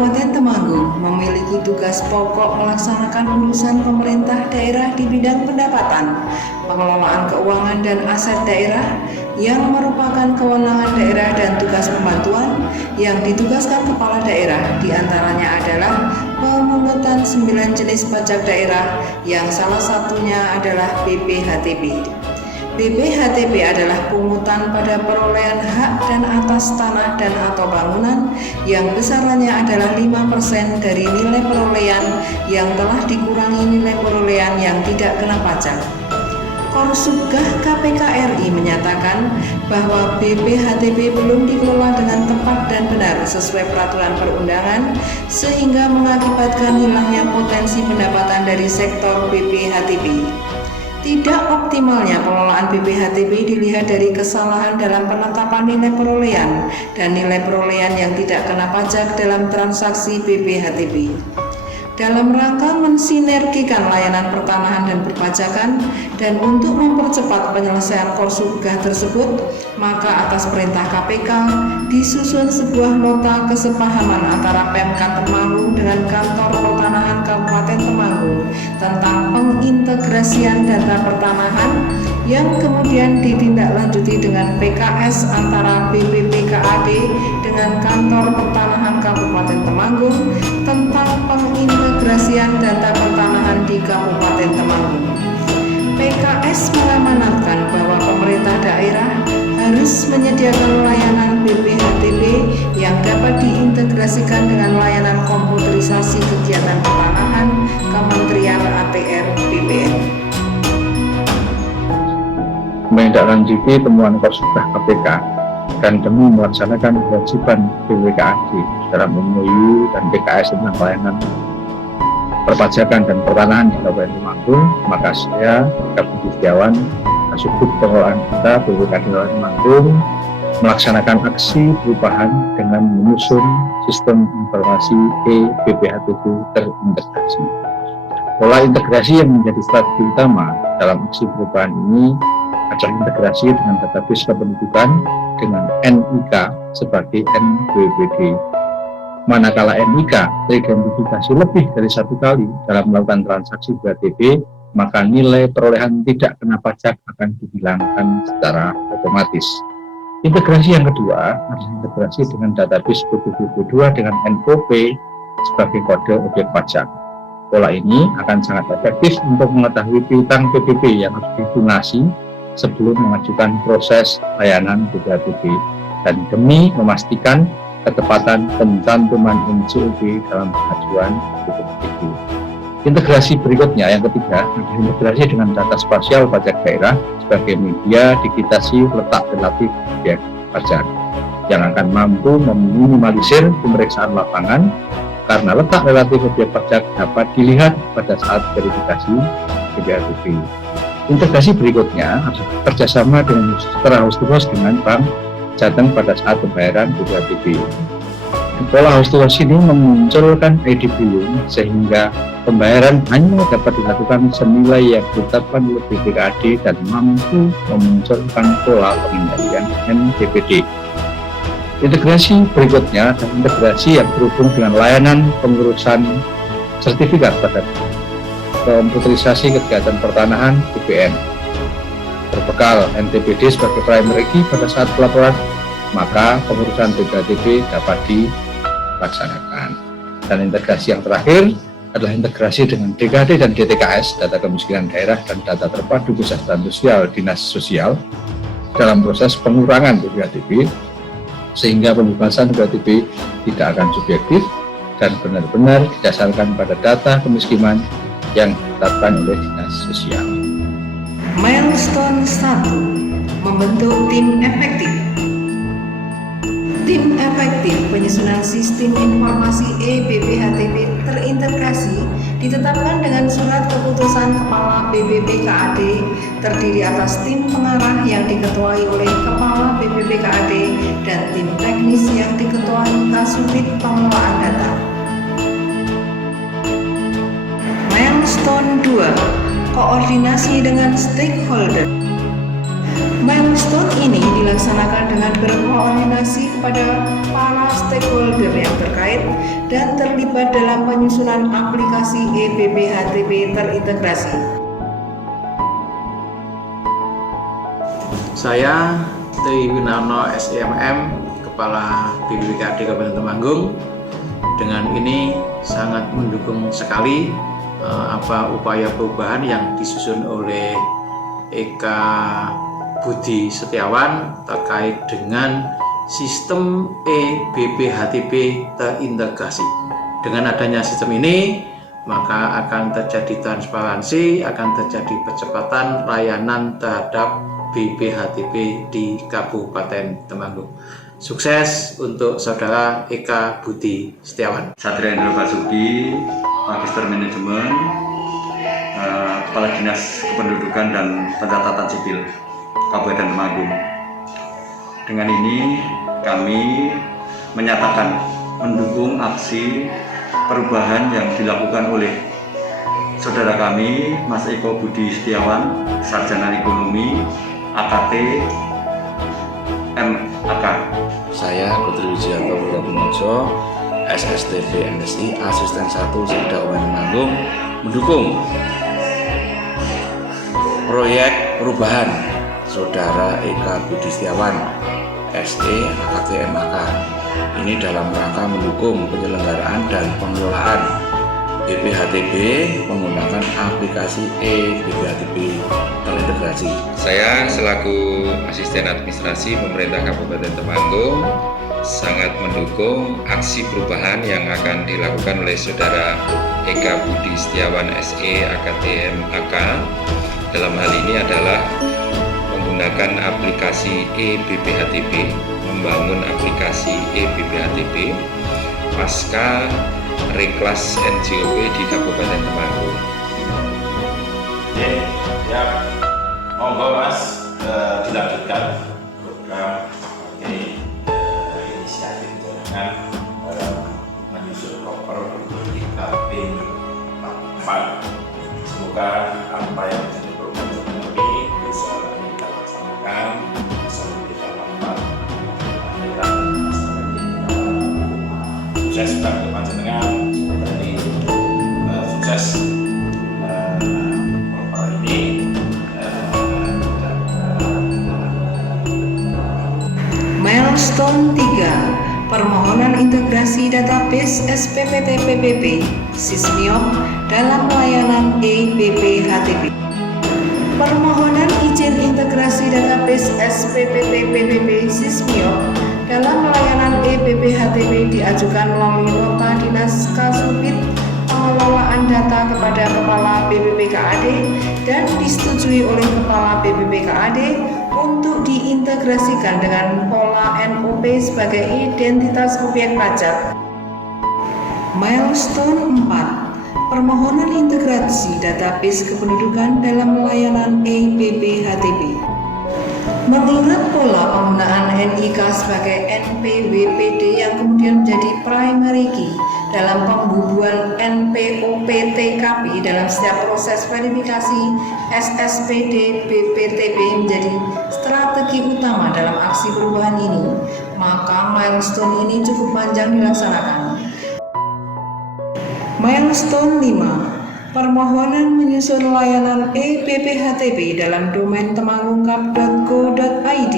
Kabupaten Temanggung memiliki tugas pokok melaksanakan urusan pemerintah daerah di bidang pendapatan, pengelolaan keuangan dan aset daerah yang merupakan kewenangan daerah dan tugas pembantuan yang ditugaskan kepala daerah, diantaranya adalah pemungutan 9 jenis pajak daerah yang salah satunya adalah BPHTB. BPHTB adalah pungutan pada perolehan hak dan atas tanah dan atau bangunan yang besarannya adalah 5% dari nilai perolehan yang telah dikurangi nilai perolehan yang tidak kena pajak. Korsubgah KPK RI menyatakan bahwa BPHTB belum dikelola dengan tepat dan benar sesuai peraturan perundangan sehingga mengakibatkan hilangnya potensi pendapatan dari sektor BPHTB. Tidak optimalnya pengelolaan BPHTB dilihat dari kesalahan dalam penetapan nilai perolehan dan nilai perolehan yang tidak kena pajak dalam transaksi BPHTB. Dalam rangka mensinergikan layanan pertanahan dan perpajakan dan untuk mempercepat penyelesaian korsubgah tersebut, maka atas perintah KPK disusun sebuah nota kesepahaman antara Pemkab Temanggung dengan Kantor Pertanahan Kabupaten Temanggung tentang pengintegrasian data pertanahan yang kemudian ditindaklanjuti dengan PKS antara BPPKAD dengan Kantor Pertanahan Kabupaten Temanggung tentang pengintegrasian data pertanahan di Kabupaten Temanggung. PKS mengamanatkan bahwa pemerintah daerah harus menyediakan layanan BPHTB yang dapat diintegrasikan dengan layanan komputerisasi kegiatan pertanahan Kementerian APR BPN. Menindaklanjuti temuan Korsubgah KPK dan demi melaksanakan kewajiban BPKAD dalam MOU dan PKS tentang layanan perpajakan dan pertanahan di Kabupaten Temanggung, maka saya, Budi Setiawan, Kasubdit Pengelolaan Data BPKAD Temanggung, melaksanakan aksi perubahan dengan menyusun sistem informasi BPHTB terintegrasi. Pola integrasi yang menjadi strategi utama dalam aksi perubahan ini adalah integrasi dengan database kependudukan dengan NIK sebagai NPWD. Manakala NIK teridentifikasi lebih dari satu kali dalam melakukan transaksi BPHTB, maka nilai perolehan tidak kena pajak akan dihilangkan secara otomatis. Integrasi yang kedua adalah integrasi dengan database BPB2 dengan NOP sebagai kode objek pajak. Pola ini akan sangat efektif untuk mengetahui piutang PPP yang harus dilunasi sebelum mengajukan proses layanan BPHTB dan demi memastikan ketepatan pencantuman NJOB dalam pengajuan BPHTB. Integrasi berikutnya yang ketiga adalah integrasi dengan data spasial pajak daerah sebagai media digitasi letak relatif objek pajak yang akan mampu meminimalisir pemeriksaan lapangan karena letak relatif objek pajak dapat dilihat pada saat verifikasi BPHTB. Integrasi berikutnya adalah kerjasama dengan secara host-to-host dengan Bank Jateng pada saat pembayaran BPHTB. Pola host-to-host ini memunculkan ID billing sehingga pembayaran hanya dapat dilakukan senilai yang ditetapkan oleh BPKAD dan mampu memunculkan pola pengendalian NPWD. Integrasi berikutnya adalah integrasi yang berhubung dengan layanan pengurusan sertifikat pada komputerisasi kegiatan pertanahan BPN. Berbekal NTPD sebagai primary key pada saat pelaporan, maka pengurusan BPHTB dapat dilaksanakan. Dan integrasi yang terakhir adalah integrasi dengan DKD dan DTKS, data kemiskinan daerah dan data terpadu kesejahteraan sosial Dinas Sosial dalam proses pengurangan BPHTB, sehingga pembebasan BPHTB tidak akan subjektif dan benar-benar didasarkan pada data kemiskinan yang ditetapkan oleh Dinas Sosial. Milestone 1. Membentuk tim efektif. Tim efektif penyusunan sistem informasi BPHTB terintegrasi ditetapkan dengan surat keputusan Kepala BPPKAD terdiri atas tim pengarah yang diketuai oleh Kepala BPPKAD dan tim teknis yang diketuai Kasubdit Pengelolaan Data. Milestone 2. Koordinasi dengan stakeholder. Milestone ini dilaksanakan dengan berkoordinasi kepada para stakeholder yang terkait dan terlibat dalam penyusunan aplikasi EBP-HTP terintegrasi. Saya Tri Winarno SEMM, Kepala BPPKAD Kabupaten Temanggung. Dengan ini sangat mendukung sekali upaya perubahan yang disusun oleh Eka Budi Setiawan terkait dengan sistem EBP-HTP terintegrasi. Dengan adanya sistem ini, maka akan terjadi transparansi, akan terjadi percepatan layanan terhadap BPHTP di Kabupaten Temanggung. Sukses untuk Saudara Eka Budi Setiawan. Satria Indro Basuki, Magister Manajemen, Kepala Dinas Kependudukan dan Pencatatan Sipil Kabupaten Temanggung. Dengan ini kami menyatakan mendukung aksi perubahan yang dilakukan oleh saudara kami Mas Eko Budi Setiawan, Sarjana Ekonomi, AKT, MAK. Saya Putri Wijianto Purwomojo, SSTB MSI, Asisten 1 Sekda Kabupaten Temanggung, mendukung proyek perubahan Saudara Eka Budi Setiawan, SE, AKT, MAK. Ini dalam rangka mendukung penyelenggaraan dan pengelolaan BPHTP menggunakan aplikasi EBP-HTP terintegrasi. Saya selaku Asisten Administrasi Pemerintah Kabupaten Temanggung sangat mendukung aksi perubahan yang akan dilakukan oleh Saudara Eka Budi Setiawan SE AKT MAK. Dalam hal ini adalah menggunakan aplikasi EBP-HTP, membangun aplikasi EBP-HTP pasca Reklas NJOP di Kabupaten Temanggung. Oke, ya, monggo Mas dilanjutkan program inisiatif dengan menyusun koper di Kapin 4. Semoga apa yang menjadi program ini bisa kita laksanakan, bisa kita manfaat. Sukses bagi panjenengan dari sukses program ini. Milestone 3, permohonan integrasi database SPPT PPP Sismiop dalam layanan EBP-HTP. Permohonan izin integrasi database SPPT PPP Sismiop dalam layanan EBP-HTP diajukan melalui Nota Dinas Kasubit Pengelolaan Data kepada Kepala BPPKAD dan disetujui oleh Kepala BPPKAD untuk diintegrasikan dengan pola NOP sebagai identitas objek pajak. Milestone 4, permohonan integrasi database kependudukan dalam layanan EBP-HTP. Mengingat pola penggunaan NIK sebagai NPWPD yang kemudian menjadi primary key dalam pembubuhan NPOP-TKP dalam setiap proses verifikasi SSPD BPTP menjadi strategi utama dalam aksi perubahan ini, maka milestone ini cukup panjang dilaksanakan. Milestone 5, permohonan menyusun layanan EBP-HTP dalam domain temanggunggap.go.id.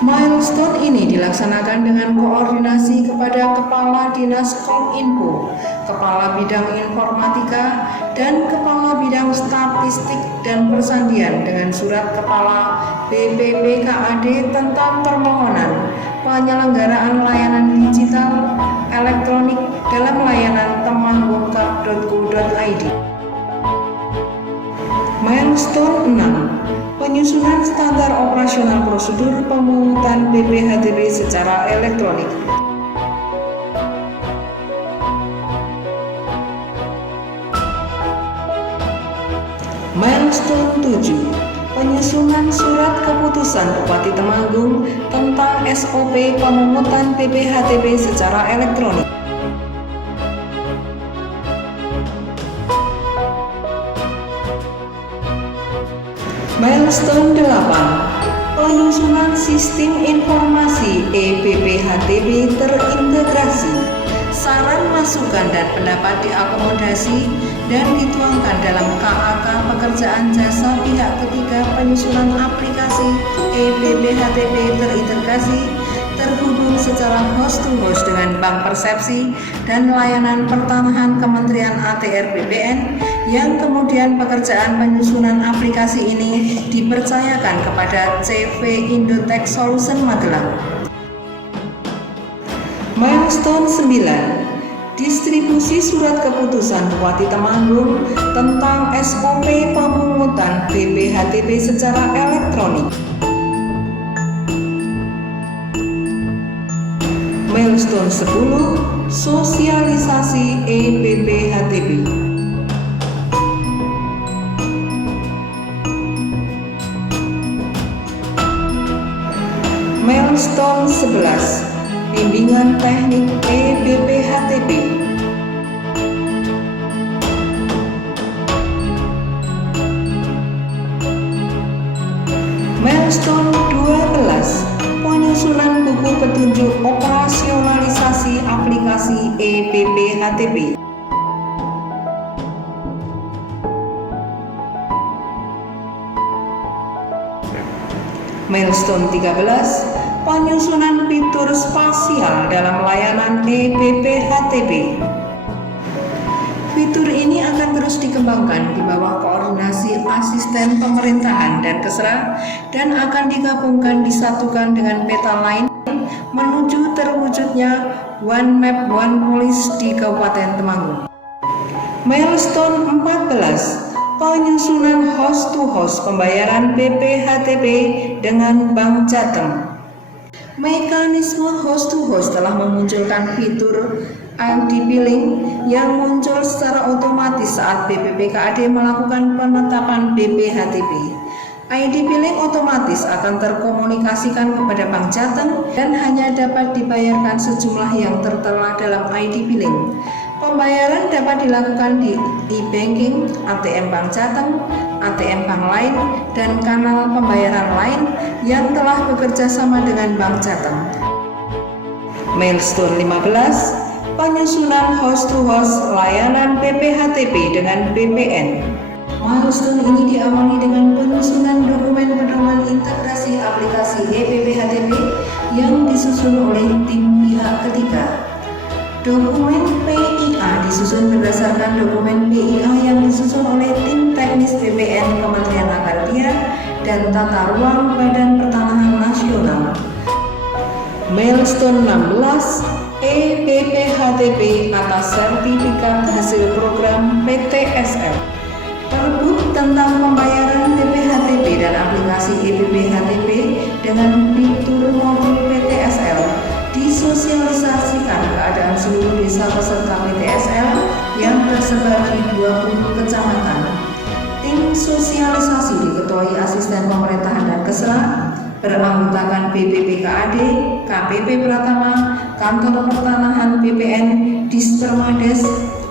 Milestone ini dilaksanakan dengan koordinasi kepada Kepala Dinas Kominfo, Kepala Bidang Informatika, dan Kepala Bidang Statistik dan Persandian dengan surat Kepala BPPKAD tentang permohonan penyelenggaraan layanan digital elektronik dalam layanan temanggunggap.go.id. Milestone 6, penyusunan standar operasional prosedur pemungutan BPHTP secara elektronik. Milestone 7, penyusunan surat keputusan Bupati Temanggung tentang SOP pemungutan BPHTP secara elektronik. Milestone 8. Penyusunan sistem informasi EBPHTB terintegrasi. Saran, masukan, dan pendapat diakomodasi dan dituangkan dalam KAK pekerjaan jasa pihak ketiga penyusunan aplikasi EBPHTB terintegrasi terhubung secara host-to-host dengan Bank Persepsi dan Layanan Pertanahan Kementerian ATR BPN, yang kemudian pekerjaan penyusunan aplikasi ini dipercayakan kepada CV Indotech Solution Magelang. Milestone 9. Distribusi surat keputusan Bupati Temanggung tentang SOP pemungutan BPHTB secara elektronik. Milestone 10. Sosialisasi EBPHTB. Milestone 11. Bimbingan teknik EBPHTB. Milestone 12. Penyusunan buku petunjuk operasionalisasi aplikasi EBPHTB. Milestone 13. Penyusunan fitur spasial dalam layanan EBPHTB. Fitur ini akan terus dikembangkan di bawah koordinasi asisten pemerintahan dan Kesra, dan akan digabungkan disatukan dengan peta lain menuju terwujudnya One Map One Police di Kabupaten Temanggung. Milestone 14. Penyusunan host-to-host pembayaran BPHTB dengan Bank Jateng. Mekanisme host-to-host telah memunculkan fitur ID Billing yang muncul secara otomatis saat BPPKAD melakukan penetapan BPHTB. ID Billing otomatis akan terkomunikasikan kepada Bank Jateng dan hanya dapat dibayarkan sejumlah yang tertera dalam ID Billing. Pembayaran dapat dilakukan di e-banking, ATM Bank Jateng, ATM bank lain, dan kanal pembayaran lain yang telah bekerja sama dengan Bank Jateng. Milestone 15. Penyusunan host-to-host layanan BPHTB dengan BPN. Milestone ini diawali dengan penyusunan dokumen pedoman integrasi aplikasi EBPHTB yang disusun oleh tim pihak ketiga. Dokumen PIA disusun berdasarkan dokumen PIA yang disusun oleh tim teknis BPN Kementerian Agraria dan Tata Ruang Badan Pertanahan Nasional. Milestone 16. EBPHTB atas sertifikat hasil program PTSL. Perbuk tentang pembayaran BPHTB dan aplikasi EBPHTB dengan fitur modul PTSL disosialisasikan keadaan seluruh desa peserta PTSL yang tersebar di 20 kecamatan. Tim sosialisasi diketuai asisten pemerintahan dan Kesra, beranggotakan BPPKAD, KPP Pratama, Kantor Pertanahan BPN, Dispermades,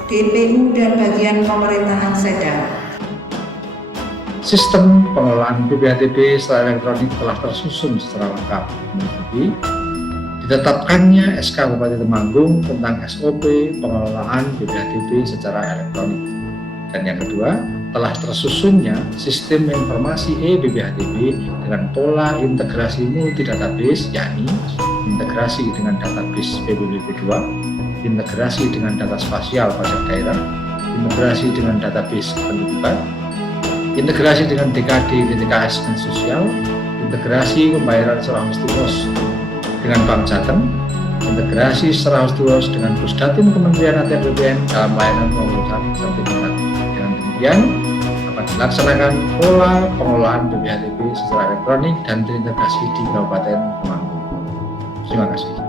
DPU, dan bagian pemerintahan Sedang. Sistem pengelolaan BPHTB secara elektronik telah tersusun secara lengkap, meliputi ditetapkannya SK Bupati Temanggung tentang SOP pengelolaan BPHTB secara elektronik. Dan yang kedua, telah tersusunnya sistem informasi EBPHTB dengan pola integrasi multi database, yakni integrasi dengan database PBBP2, integrasi dengan data spasial pajak daerah, integrasi dengan database kependudukan, integrasi dengan DKD, DTKS dan sosial, integrasi pembayaran secara host-to-host dengan Bank Jateng, integrasi secara host-to-host dengan Pusdatin Kementerian ATR BPN dalam layanan pengurusan sertifikat. Dengan demikian akan dilaksanakan pola pengelolaan BPHTB secara elektronik dan terintegrasi di Kabupaten Temanggung. Terima kasih.